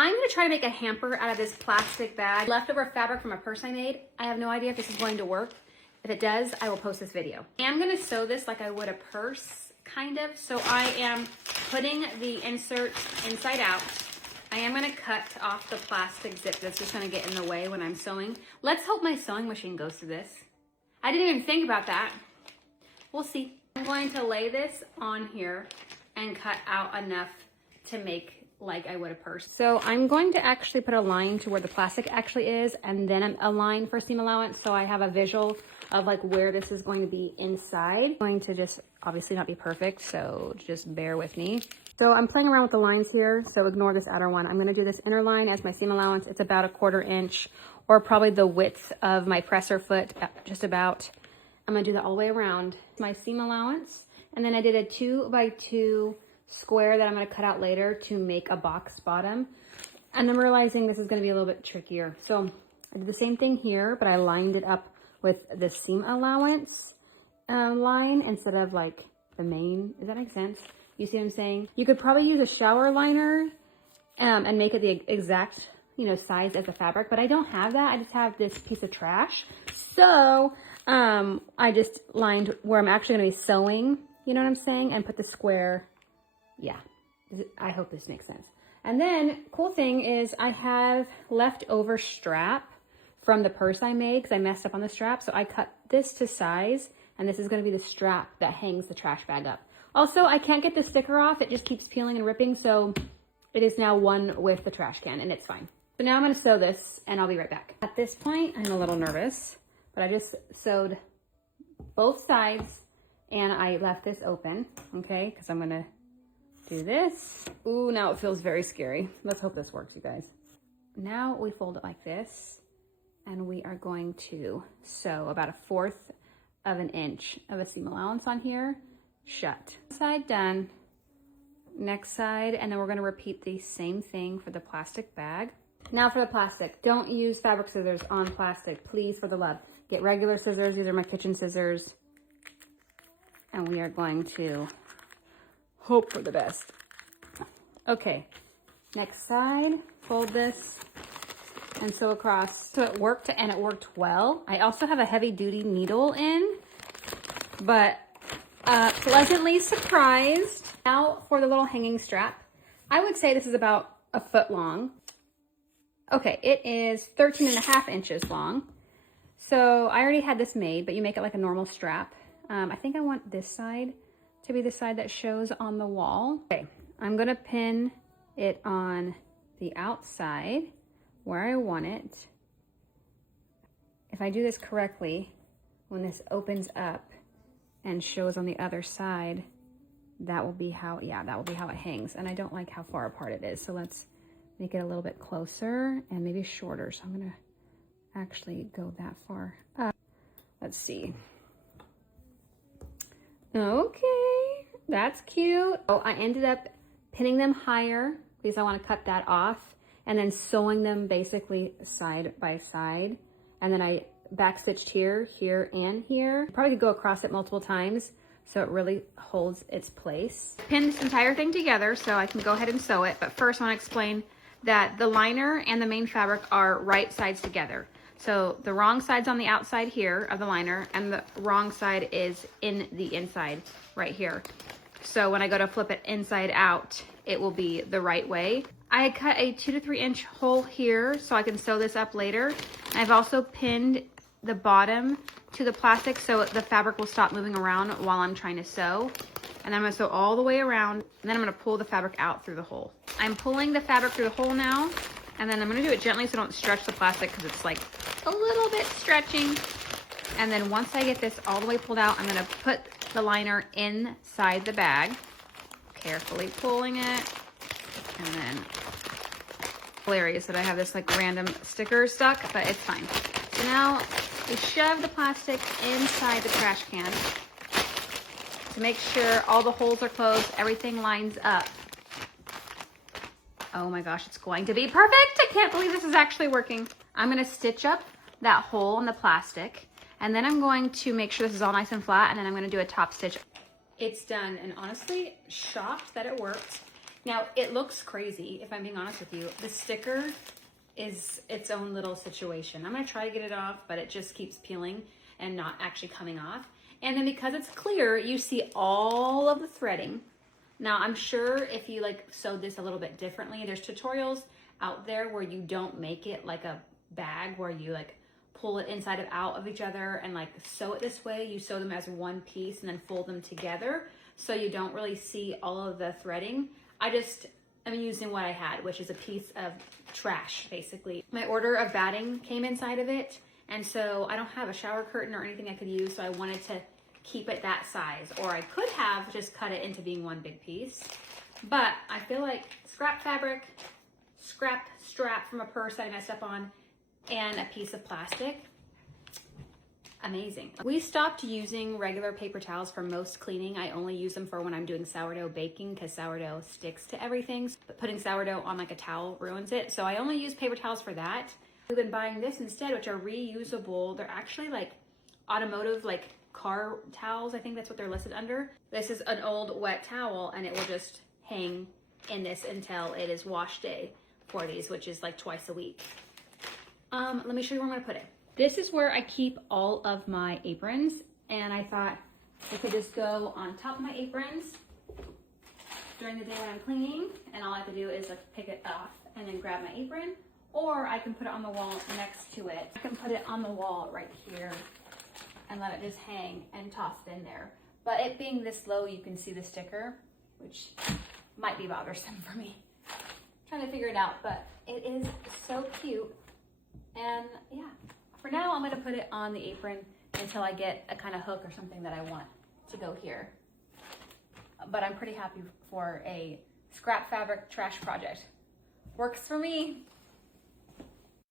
I'm gonna try to make a hamper out of this plastic bag. Leftover fabric from a purse I made. I have no idea if this is going to work. If it does, I will post this video. I'm gonna sew this like I would a purse, kind of. So I am putting the inserts inside out. I am gonna cut off the plastic zip that's just gonna get in the way when I'm sewing. Let's hope my sewing machine goes through this. I didn't even think about that. We'll see. I'm going to lay this on here and cut out enough to make like I would a purse. So I'm going to actually put a line to where the plastic actually is, and then a line for seam allowance, so I have a visual of like where this is going to be inside. I'm going to just obviously not be perfect, so just bear with me. So I'm playing around with the lines here, so ignore this outer one. I'm going to do this inner line as my seam allowance. It's about a 1/4 inch, or probably the width of my presser foot, just about. I'm going to do that all the way around my seam allowance, and then I did a 2 by 2 square that I'm going to cut out later to make a box bottom. And I'm realizing this is going to be a little bit trickier. So I did the same thing here, but I lined it up with the seam allowance line instead of like the main. Does that make sense? You see what I'm saying? You could probably use a shower liner and make it the exact, you know, size as the fabric, but I don't have that. I just have this piece of trash. So I just lined where I'm actually going to be sewing, you know what I'm saying? And put the square. Yeah, I hope this makes sense. And then cool thing is I have leftover strap from the purse I made because I messed up on the strap. So I cut this to size, and this is going to be the strap that hangs the trash bag up. Also, I can't get the sticker off. It just keeps peeling and ripping. So it is now one with the trash can, and it's fine. So now I'm going to sew this, and I'll be right back. At this point, I'm a little nervous, but I just sewed both sides, and I left this open, okay, because I'm going to do this. Ooh, now it feels very scary. Let's hope this works, you guys. Now we fold it like this, and we are going to sew about 1/4 of an inch of a seam allowance on here, shut. Side done, next side, and then we're gonna repeat the same thing for the plastic bag. Now for the plastic, don't use fabric scissors on plastic, please, for the love. Get regular scissors. These are my kitchen scissors, and we are going to hope for the best. Okay, next side, fold this and sew across. So it worked, and it worked well. I also have a heavy duty needle in, but pleasantly surprised. Now for the little hanging strap. I would say this is about 1 foot long. Okay, it is 13.5 inches long. So I already had this made, but you make it like a normal strap. I think I want this side to be the side that shows on the wall. Okay, I'm gonna pin it on the outside where I want it. If I do this correctly, when this opens up and shows on the other side, that will be how, yeah, that will be how it hangs. And I don't like how far apart it is. So let's make it a little bit closer and maybe shorter. So I'm gonna actually go that far up. Let's see. Okay, that's cute. Oh, I ended up pinning them higher because I want to cut that off, and then sewing them basically side by side. And then I back stitched here, here, and here. Probably could go across it multiple times so it really holds its place. Pin this entire thing together so I can go ahead and sew it. But first I want to explain that the liner and the main fabric are right sides together. So the wrong side's on the outside here of the liner, and the wrong side is in the inside right here. So when I go to flip it inside out, it will be the right way. I cut a 2 to 3 inch hole here so I can sew this up later. I've also pinned the bottom to the plastic so the fabric will stop moving around while I'm trying to sew. And then I'm gonna sew all the way around, and then I'm gonna pull the fabric out through the hole. I'm pulling the fabric through the hole now, and then I'm gonna do it gently so don't stretch the plastic because it's like a little bit stretching. And then once I get this all the way pulled out, I'm gonna put the liner inside the bag, carefully pulling it, and then hilarious that I have this like random sticker stuck, but it's fine. So now we shove the plastic inside the trash can to make sure all the holes are closed, everything lines up. Oh my gosh, it's going to be perfect. I can't believe this is actually working. I'm gonna stitch up that hole in the plastic, and then I'm going to make sure this is all nice and flat, and then I'm gonna do a top stitch. It's done, and honestly, shocked that it worked. Now, it looks crazy, if I'm being honest with you. The sticker is its own little situation. I'm gonna try to get it off, but it just keeps peeling and not actually coming off. And then because it's clear, you see all of the threading. Now, I'm sure if you like sewed this a little bit differently, there's tutorials out there where you don't make it like a bag where you like pull it inside of out of each other and like sew it this way. You sew them as one piece and then fold them together so you don't really see all of the threading. I'm using what I had, which is a piece of trash, basically. My order of batting came inside of it, and so I don't have a shower curtain or anything I could use, so I wanted to keep it that size, or I could have just cut it into being one big piece. But I feel like scrap fabric, scrap strap from a purse that I messed up on, and a piece of plastic. Amazing. We stopped using regular paper towels for most cleaning. I only use them for when I'm doing sourdough baking because sourdough sticks to everything. But putting sourdough on like a towel ruins it. So I only use paper towels for that. We've been buying this instead, which are reusable. They're actually like automotive, like car towels. I think that's what they're listed under. This is an old wet towel and it will just hang in this until it is wash day for these, which is like twice a week. Let me show you where I'm gonna put it. This is where I keep all of my aprons, and I thought I could just go on top of my aprons during the day when I'm cleaning, and all I have to do is like pick it off and then grab my apron, or I can put it on the wall next to it. I can put it on the wall right here and let it just hang and toss it in there. But it being this low, you can see the sticker, which might be bothersome for me. Trying to figure it out, but it is so cute. And yeah. For now, I'm gonna put it on the apron until I get a kind of hook or something that I want to go here. But I'm pretty happy for a scrap fabric trash project. Works for me.